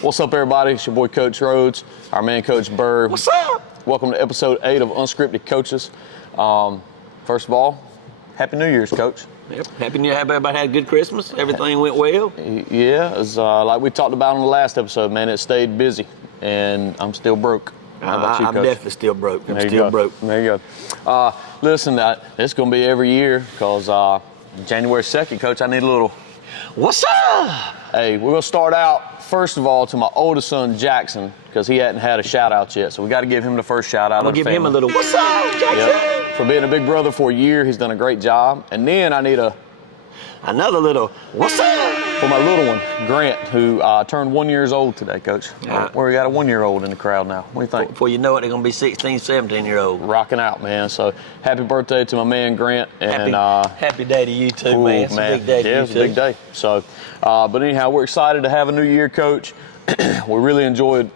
What's up, everybody? It's your boy, Coach Rhodes, our man, Coach Bird. What's up? Welcome to episode 8 of Unscripted Coaches. First of all, Happy New Year's, Coach. Yep. Happy New Year. Everybody had a good Christmas. Everything went well. Yeah, it's like we talked about on the last episode, man. It stayed busy, and I'm still broke. How about you, Coach? I'm definitely still broke. There you go. Listen, it's going to be every year because January 2nd, Coach, I need a little. What's up? Hey, we're going to start out, first of all, to my oldest son, Jackson, because he hadn't had a shout-out yet. So we got to give him the first shout-out. I'm going to give him a little, what's up, Jackson? Yep. For being a big brother for a year, he's done a great job. And then I need another little, what's up? For my little one, Grant, who turned 1 year old today, Coach. We got a 1 year old in the crowd now. What do you think? Before you know it, they're going to be 16, 17-year-old. Rocking out, man. So happy birthday to my man, Grant. And happy day to you, too, man. It's a big day to you, it's a big day. So, but anyhow, we're excited to have a new year, Coach. We really enjoyed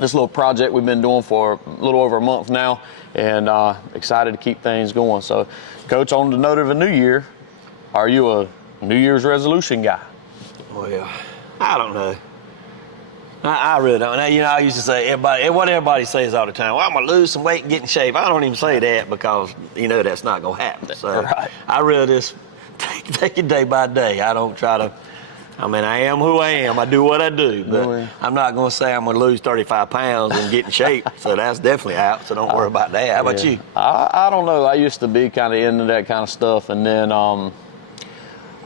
this little project we've been doing for a little over a month now, and excited to keep things going. So, Coach, on the note of a new year, are you a New Year's resolution guy? Well, I don't know. I really don't. Now, you know, I used to say, what everybody says all the time, well, I'm going to lose some weight and get in shape. I don't even say that because, you know, that's not going to happen. So right. I really just take it day by day. I don't try to, I am who I am. I do what I do. But I'm not going to say I'm going to lose 35 pounds and get in shape. So that's definitely out. So don't worry about that. How about you? I don't know. I used to be kind of into that kind of stuff. And then,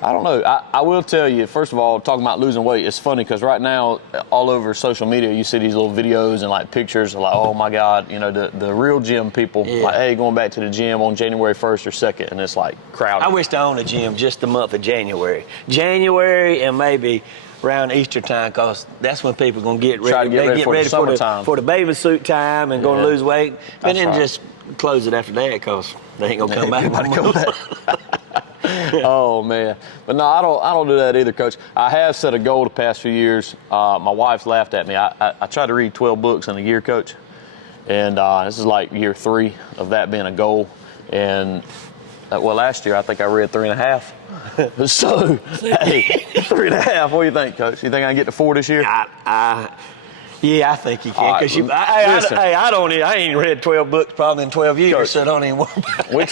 I don't know. I will tell you, first of all, talking about losing weight, it's funny because right now, all over social media, you see these little videos and like pictures of like, oh my God, you know, the real gym people, like, hey, going back to the gym on January 1st or 2nd, and it's like crowded. I wish I owned a gym just the month of January. January and maybe around Easter time, because that's when people are going to get ready. They get ready for the bathing suit time and going to lose weight. And then just close it after that because they ain't going to come back. Oh man, but no, I don't do that either, Coach. I have set a goal the past few years. My wife's laughed at me. I tried to read 12 books in a year, Coach, and this is like year 3 of that being a goal. And last year I think I read 3.5. So hey, 3.5. What do you think, Coach? You think I can get to 4 this year? Yeah, I think you can. Because I ain't read 12 books probably in 12 years, Coach, so don't even worry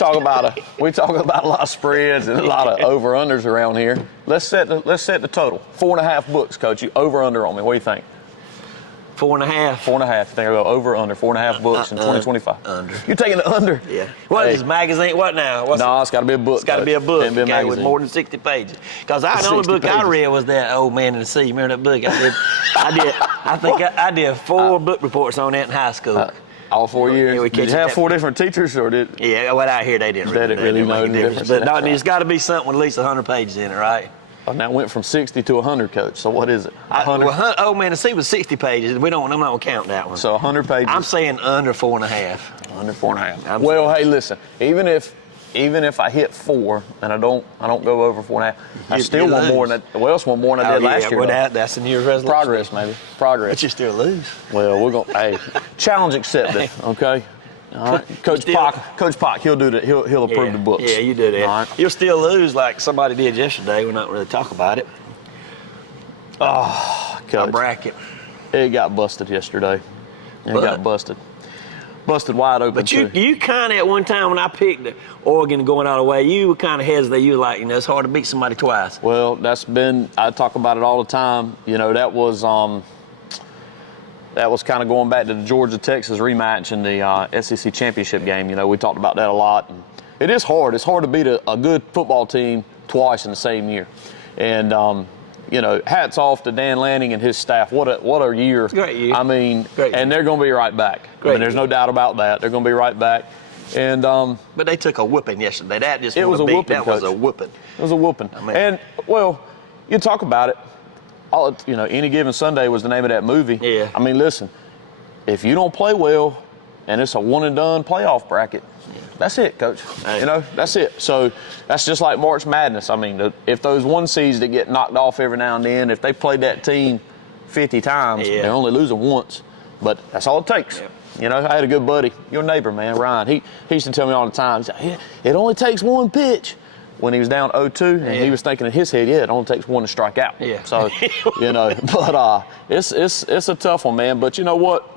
about it. We talk about a lot of spreads and a lot of over-unders around here. Let's set the total. 4.5 books, Coach. You over-under on me. What do you think? 4.5. 4.5. I think I'll go over-under. 4.5 books in 2025. Under. You're taking the under? Yeah. What is this magazine? What now? It's got to be a book. It's got to be a book. Can't be a magazine. With more than 60 pages. Because the only book I read was that Old Man in the Sea. Remember that book? I did 4 book reports on that in high school. All 4 years? Yeah, did you have 4 different teachers, or did? Yeah, well, out here they didn't really know the difference. But no, there's got to be something with at least 100 pages in it, right? Oh, now it went from 60 to 100, Coach. So what is it? 100? Old Man to See was 60 pages. I'm not going to count that one. So 100 pages. I'm saying under 4.5. Under 4.5. Well, hey, listen. Even if I hit 4 and I don't go over 4.5, I still want more than that. Well, it's one more than I did last year. Well, that's a New Year's resolution. Progress, maybe. Progress. But you still lose. Well, we're going. Hey, challenge accepted. Okay. All right, Coach Pock, he'll do that. He'll approve the books. Yeah, you do that. All right. You'll still lose like somebody did yesterday. We're not really talk about it. Oh, Coach. A bracket. It got busted yesterday. It got busted wide open. But you kind of at one time when I picked the Oregon going all the way, you were kind of hesitant. You were like, it's hard to beat somebody twice. Well, I talk about it all the time. You know, that was kind of going back to the Georgia-Texas rematch in the SEC championship game. You know, we talked about that a lot. And it is hard. It's hard to beat a good football team twice in the same year. And, you know, hats off to Dan Lanning and his staff. What a year. Great year. Great year. And they're going to be right back. There's no doubt about that. They're going to be right back. And but they took a whooping yesterday. That just was a whooping. That was a whooping. It was a whooping. And, well, you talk about it. Any Given Sunday was the name of that movie. Yeah. I mean, listen, if you don't play well and it's a one and done playoff bracket, that's it, Coach. Hey. You know, that's it. So that's just like March Madness. I mean, if those 1 seeds that get knocked off every now and then, if they played that team 50 times, they're only losing once. But that's all it takes. Yeah. You know, I had a good buddy, your neighbor, man, Ryan. He used to tell me all the time, he said, it only takes 1 pitch. when he was down 0-2, and he was thinking in his head, it only takes one to strike out. Yeah. So, but it's a tough one, man. But you know what?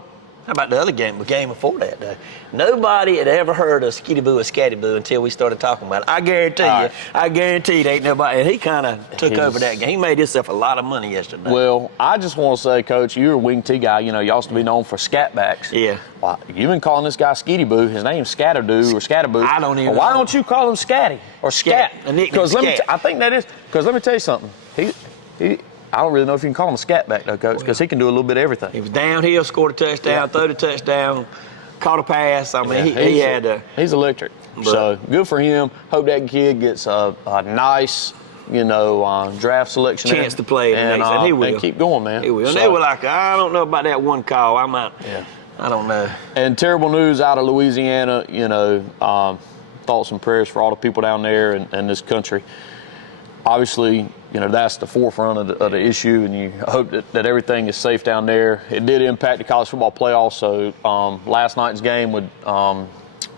How about the other game, the game before that, though? Nobody had ever heard of Skitty Boo or Scatty Boo until we started talking about it. I guarantee you, there ain't nobody. And he kind of took over that game. He made himself a lot of money yesterday. Well, I just want to say, Coach, you're a wing T guy. You used to be known for scat backs. Yeah. Well, you've been calling this guy Skitty Boo. His name's Scatterboo or Scatterboo. I don't even Why know. don't you call him Scatty or Scat? Because I think that is, because let me tell you something. I don't really know if you can call him a scat back, though, Coach, because he can do a little bit of everything. He was downhill, scored a touchdown, threw the touchdown, caught a pass. I mean, he had a... He's electric. So, good for him. Hope that kid gets a nice, draft selection. Chance to play. And he will. And keep going, man. He will. And So, they were like, I don't know about that one call. I don't know. And terrible news out of Louisiana, thoughts and prayers for all the people down there and this country. Obviously, that's the forefront of the issue, and you hope that everything is safe down there. It did impact the college football playoffs, so last night's game with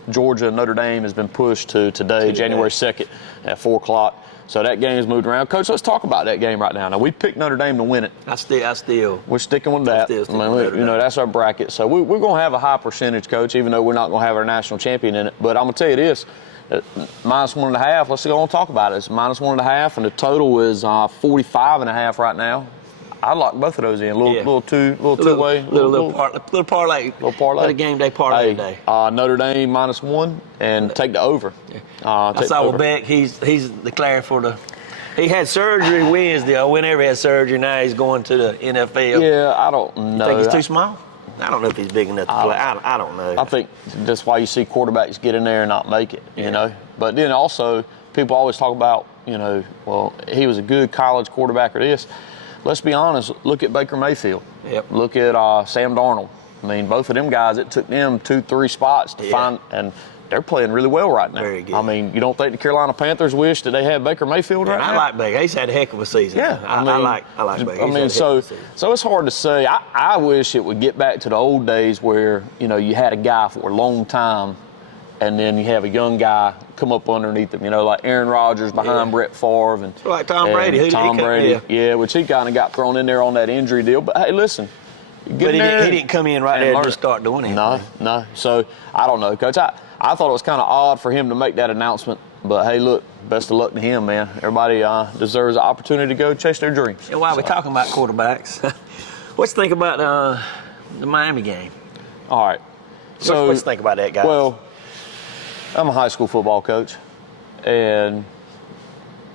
Georgia and Notre Dame has been pushed to today, January 2nd at 4 o'clock. So that game's moved around. Coach, let's talk about that game right now. Now, we picked Notre Dame to win it. We're sticking with that. That's our bracket. So we're going to have a high percentage, Coach, even though we're not going to have our national champion in it. But I'm going to tell you this. -1.5. Let's go on and talk about it. It's -1.5, and the total is 45.5 right now. I locked both of those in. Little two-way. Little parlay. Let a game day parlay today. Notre Dame -1 and take the over. Yeah. I saw Beck. He's declaring for the. He had surgery Wednesday. Or whenever he had surgery, now he's going to the NFL. Yeah, I don't know. You think he's too small? I don't know if he's big enough to play. I don't know. I think that's why you see quarterbacks get in there and not make it, But then also, people always talk about, well, he was a good college quarterback or this. Let's be honest, look at Baker Mayfield. Yep. Look at Sam Darnold. I mean, both of them guys, it took them 2-3 spots to find, and they're playing really well right now. Very good. I mean, you don't think the Carolina Panthers wish that they had Baker Mayfield right now? I like Baker. He's had a heck of a season. Yeah. I like Baker. I mean, so it's hard to say. I wish it would get back to the old days where, you had a guy for a long time and then you have a young guy come up underneath him, like Aaron Rodgers behind Brett Favre. And like Tom Brady. Tom Brady, which he kind of got thrown in there on that injury deal. But, hey, listen. But he didn't come in right there and just start doing it. No. So, I don't know, Coach. I thought it was kind of odd for him to make that announcement. But, hey, look, best of luck to him, man. Everybody deserves an opportunity to go chase their dreams. And while we're talking about quarterbacks, what you think about the Miami game? All right. So, what you think about that, guys? Well, I'm a high school football coach, and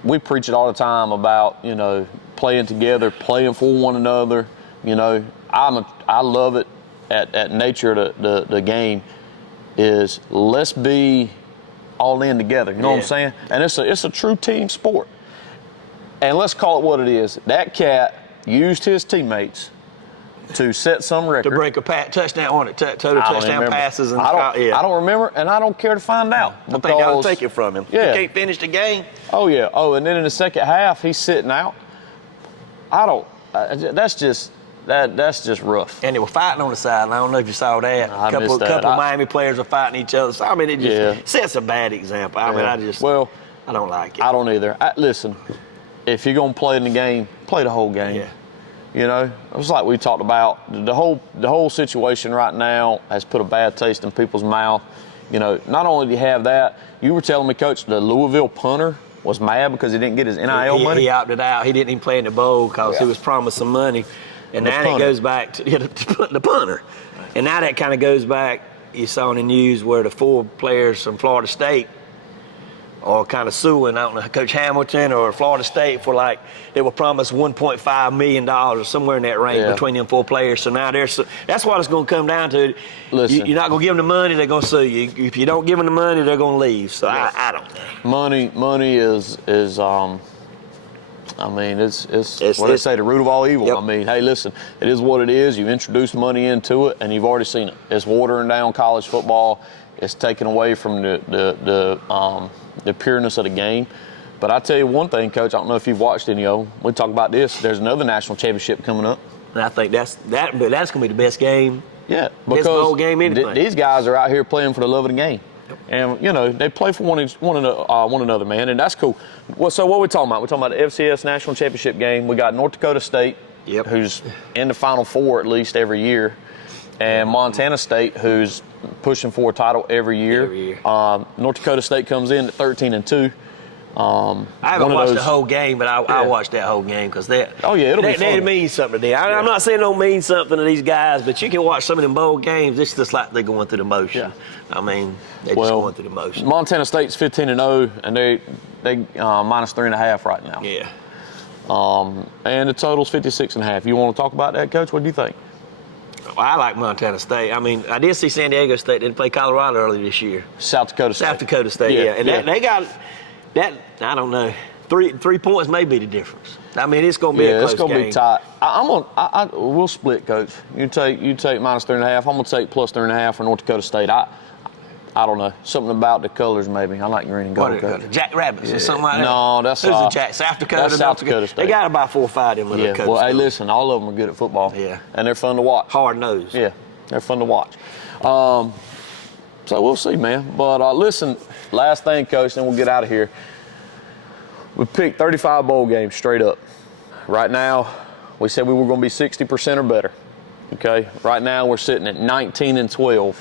we preach it all the time about, playing together, playing for one another. I love it at nature of the game is let's be all in together. You know what I'm saying? And it's a true team sport. And let's call it what it is. That cat used his teammates to set some record. To break a touchdown on it, total touchdown passes. And I don't remember, and I don't care to find out. I think I'll take it from him. Yeah. He can't finish the game. Oh, yeah. Oh, and then in the second half, he's sitting out. That's just rough. And they were fighting on the sideline. I don't know if you saw that. I couple missed that. Miami players were fighting each other. So, I mean, it just sets a bad example. I don't like it. I don't either. Listen, if you're going to play in the game, play the whole game. Yeah. It's like we talked about. The whole situation right now has put a bad taste in people's mouth. Not only do you have that, you were telling me, Coach, the Louisville punter was mad because he didn't get his NIL money. He opted out. He didn't even play in the bowl because he was promised some money. And now it goes back to the punter. And now that kind of goes back, you saw in the news where the 4 players from Florida State are kind of suing, I don't know, Coach Hamilton or Florida State for they were promised $1.5 million or somewhere in that range between them 4 players. So now that's what it's going to come down to. Listen, you're not going to give them the money, they're going to sue you. If you don't give them the money, they're going to leave. So I don't know. Money is it's what they say, the root of all evil. Yep. I mean, hey, listen, it is what it is. You introduced money into it, and you've already seen it. It's watering down college football. It's taken away from the pureness of the game. But I tell you one thing, Coach, I don't know if you've watched any of them. We talk about this. There's another national championship coming up. And I think that's going to be the best game. Yeah, Best bowl game, anything. These guys are out here playing for the love of the game. And, you know, they play for one another, man, and that's cool. Well, so what are we talking about? We're talking about the FCS National Championship game. We got North Dakota State, who's in the Final Four at least every year, and Montana State, who's pushing for a title every year. North Dakota State comes in at 13-2. I haven't watched the whole game, but I watched that whole game because that. Oh yeah, it'll be fun. That means something to them. I'm not saying it don't mean something to these guys, but you can watch some of them bowl games. It's just like they're going through the motion. I mean, they're just going through the motion. Montana State's 15-0, and they minus 3.5 right now. Yeah. And the total's 56.5. You want to talk about that, Coach? What do you think? Well, I like Montana State. I mean, I did see San Diego State didn't play Colorado earlier this year. South Dakota State. South Dakota State, and they got that. I don't know. 3 points may be the difference. I mean, it's going to be a close game. It's going to be tight. We'll split, Coach. You take minus 3.5. I'm going to take plus 3.5 for North Dakota State. I don't know. Something about the colors, maybe. I like green and gold. Jack Rabbits or something like that? No, that's Who's the Jack? South Dakota? That's South Dakota State. They got about 4 or 5 of them little coaches. Well, hey, listen, all of them are good at football. Yeah. And they're fun to watch. Hard nosed. Yeah, they're fun to watch. So we'll see, man. But listen, last thing, Coach, then we'll get out of here. We picked 35 bowl games straight up. Right now, we said we were going to be 60% or better. Okay? Right now, we're sitting at 19-12,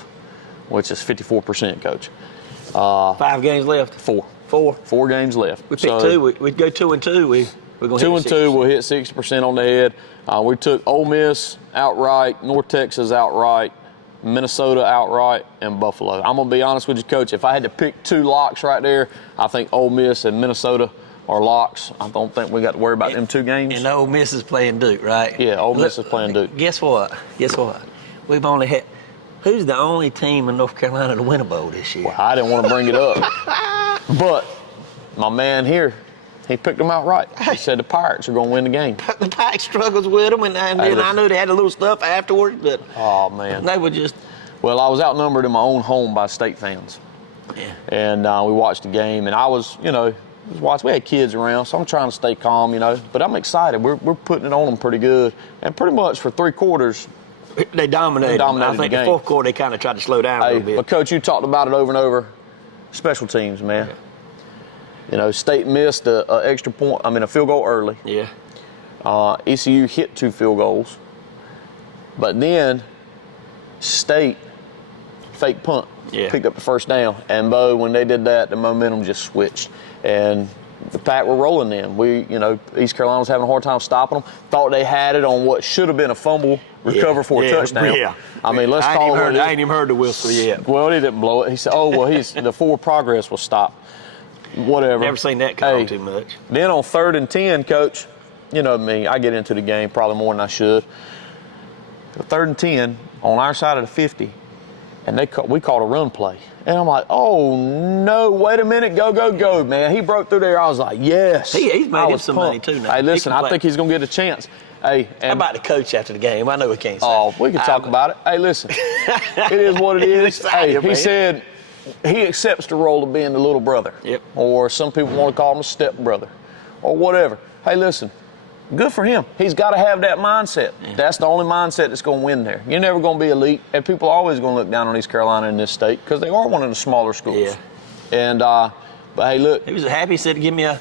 which is 54%, Coach. 5 games left. 4. 4 games left. We picked 2. We'd go 2-2. We're going to hit 2-2. We'll hit 60% on the head. We took Ole Miss outright, North Texas outright, Minnesota outright, and Buffalo. I'm going to be honest with you, Coach. If I had to pick 2 locks right there, I think Ole Miss and Minnesota are locks. I don't think we got to worry about them 2 games. And Ole Miss is playing Duke, right? Yeah, Ole Miss is playing Duke. Guess what? We've only had. Who's the only team in North Carolina to win a bowl this year? Well, I didn't want to bring it up. But my man here, he picked them out right. He said the Pirates are going to win the game. The Pirates struggles with them, and then I knew they had a little stuff afterwards, but oh, man. They were just. Well, I was outnumbered in my own home by State fans. Yeah. And we watched the game, and I was, we had kids around, so I'm trying to stay calm, But I'm excited. We're putting it on them pretty good. And pretty much for 3 quarters, they dominated. I think the fourth quarter they kind of tried to slow down a little bit. But Coach, you talked about it over and over. Special teams, man. Yeah. State missed a field goal early. Yeah. ECU hit 2 field goals. But then State fake punt. Yeah. Picked up the first down. And, Bo, when they did that, the momentum just switched. And the Pack were rolling them. East Carolina was having a hard time stopping them. Thought they had it on what should have been a fumble recover for a touchdown. Yeah. I mean, let's call it. I ain't even heard the whistle yet. Well, he didn't blow it. He said, the forward progress was stopped. Whatever. Never seen that called too much. Then on 3rd and 10, Coach, you know me, I get into the game probably more than I should. 3rd and 10 on our side of the 50, and we called a run play. And I'm like, oh, no, wait a minute, go, man. He broke through there. I was like, yes. He's made him some money, too, now. Hey, listen, I think he's going to get a chance. Hey, how about the coach after the game? I know we can't say. Oh, we can talk about it. Hey, listen, it is what it is. He said he accepts the role of being the little brother. Yep. Or some people want to call him a step brother or whatever. Hey, listen. Good for him. He's got to have that mindset. Yeah. That's the only mindset that's going to win there. You're never going to be elite, and people are always going to look down on East Carolina in this state because they are one of the smaller schools. Yeah. And, but hey, look. He was happy. He said, give me a.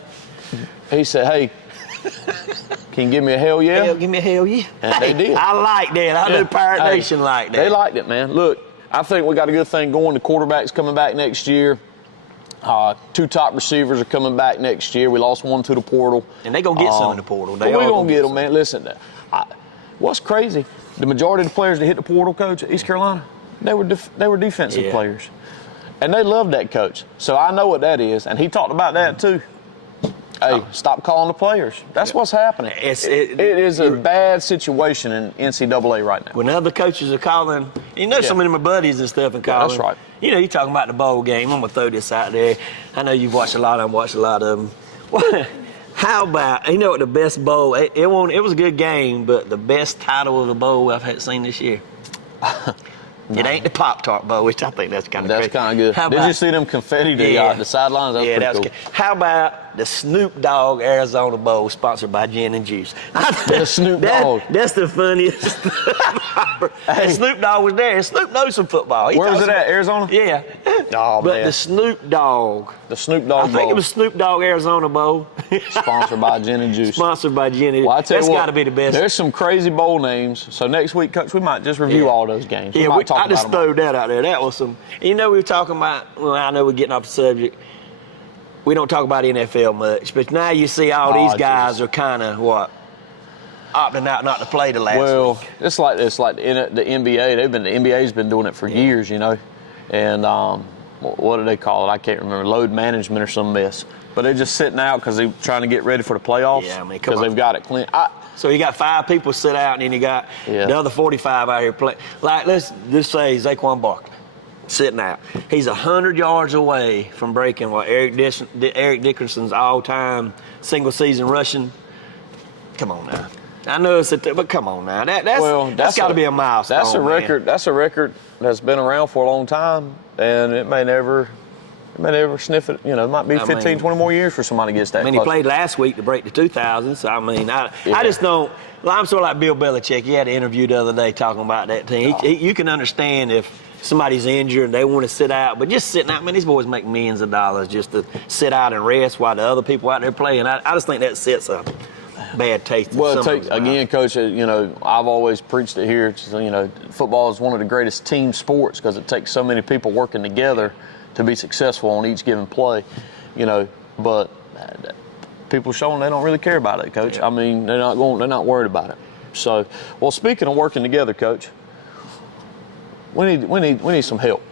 He said, hey, can you give me a hell yeah? Give me a hell yeah. And they did. I like that. I knew Pirate Nation liked that. They liked it, man. Look, I think we got a good thing going. The quarterback's coming back next year. 2 top receivers are coming back next year. We lost 1 to the portal. And they're going to get some in the portal. We're going to get them, man. Listen, what's crazy, the majority of the players that hit the portal, Coach, at East Carolina, they were defensive players. And they loved that coach. So I know what that is. And he talked about that, too. Hey, stop calling the players. That's what's happening. It is a bad situation in NCAA right now. When other coaches are calling, some of them are buddies and stuff and calling. That's right. You're talking about the bowl game. I'm going to throw this out there. I know you've watched a lot of them, watched a lot of them. How about, what the best bowl, it was a good game, but the best title of a bowl I've seen this year? It ain't the Pop-Tart Bowl, which I think that's kind of crazy. That's kind of good. Did you see them confetti, the sidelines? That was pretty cool. How about the Snoop Dogg Arizona Bowl, sponsored by Gin and Juice? The Snoop Dogg. That's the funniest. And Snoop Dogg was there, and Snoop knows some football. Where was it at, Arizona? Yeah. Oh, but man. the Snoop Dogg. The Snoop Dogg I think Bowl. it was Snoop Dogg Arizona Bowl. Sponsored by Gin and Juice. Sponsored by Gin and Juice. Well, I tell That's you what, got to be the best. There's some crazy bowl names. So next week, Coach, we might just review all those games. Yeah, might talk I just about them all. throwed that out there. That was some. You know, we were talking about. Well, I know we're getting off the subject. We don't talk about NFL much, but now you see all these guys are kind of opting out not to play the last week. It's like the NBA. The NBA's been doing it for years, you know, and what do they call it? I can't remember. Load management or some mess. But they're just sitting out because they're trying to get ready for the playoffs. Yeah, I mean, because they've got it clean. So you got 5 people sit out, and then you got the other 45 out here playing. Like, let's just say Saquon Barkley sitting out. He's 100 yards away from breaking Eric Dickerson's all-time single-season rushing. Come on now. I know it's but come on now. That's got to be a milestone. That's a record. That's a record that's been around for a long time, and it may never sniff it. You know, it might be 15, 20 more years for somebody to get that. He played last week to break the 2,000. So I mean, I just don't. I'm sort of like Bill Belichick. He had an interview the other day talking about that team. You can understand if somebody's injured and they want to sit out, but just sitting out, man, these boys make millions of dollars just to sit out and rest while the other people out there playing. I just think that sets a bad taste. Well, again, Coach, you know, I've always preached it here. You know, football is one of the greatest team sports because it takes so many people working together to be successful on each given play. You know, but people showing they don't really care about it, Coach. I mean, they're not worried about it. So, well, speaking of working together, Coach, we need some help.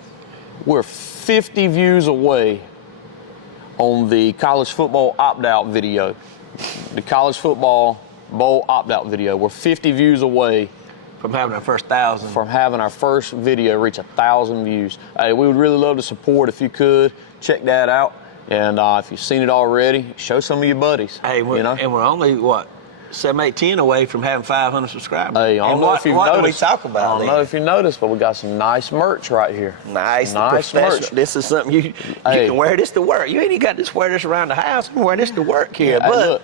We're 50 views away on the college football opt-out video. The college football bowl opt-out video. We're 50 views away from having our first 1,000. From having our first video reach 1,000 views. Hey, we would really love to support if you could. Check that out. And if you've seen it already, show some of your buddies. Hey, you know? And we're only, 7, 8, 10 away from having 500 subscribers. Hey, I don't know if you've noticed. What do we talk about? I don't know if you noticed, but we got some nice merch right here. Nice merch. This is something you can wear this to work. You ain't even got to wear this around the house. You can wear this to work here. Yeah, look.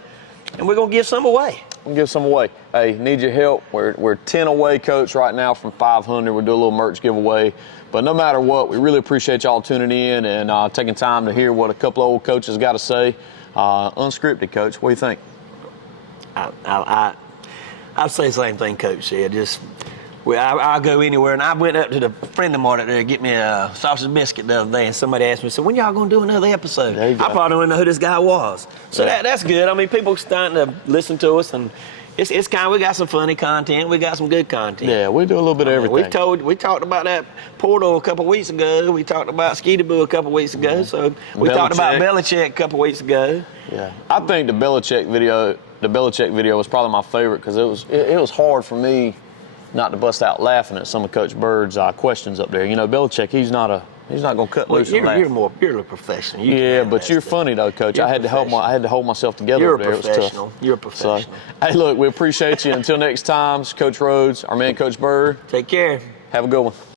And we're going to give some away. We'll give some away. Hey, need your help. We're 10 away, Coach, right now from 500. We'll do a little merch giveaway. But no matter what, we really appreciate y'all tuning in and taking time to hear what a couple of old coaches got to say. Unscripted, Coach. What do you think? I'd say the same thing Coach said. I'll go anywhere. And I went up to the friend of mine out there to get me a sausage biscuit the other day, and somebody asked me, so when y'all going to do another episode? There you go. I probably don't even know who this guy was. So that's good. I mean, people starting to listen to us, and it's kind of, we got some funny content. We got some good content. Yeah, we do a little bit of everything. We talked about that portal a couple weeks ago. We talked about Skeetaboo a couple weeks ago. So we talked about Belichick a couple weeks ago. Yeah. I think the Belichick video was probably my favorite because it was hard for me not to bust out laughing at some of Coach Bird's questions up there. You know, Belichick, he's not going to cut loose and laugh. You're a professional. But you're funny though, Coach. I had to hold myself together. You're up there. a professional. It was tough. You're a professional. So, hey, look, we appreciate you. Until next time, it's Coach Rhodes, our man, Coach Bird. Take care. Have a good one.